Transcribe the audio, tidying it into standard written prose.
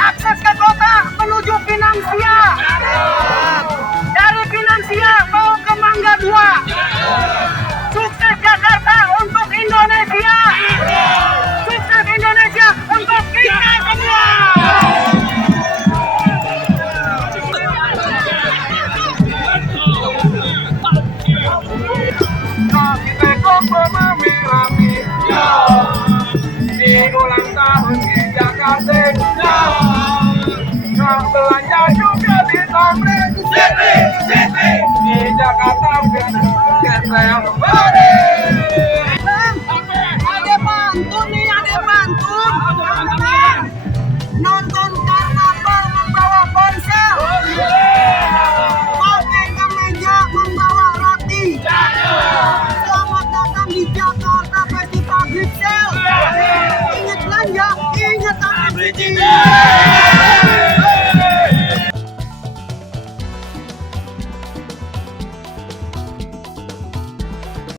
Akses ke kota menuju Pinangsia. Dari Pinangsia mau ke Mangga 2. Sukses Jakarta untuk Indonesia. Sukses Indonesia untuk kita semua. Kita kumpul rame-rame di ulang tahun di Jakarta. Belanja juga di Tamrin City. Di Jakarta kita yang kembali.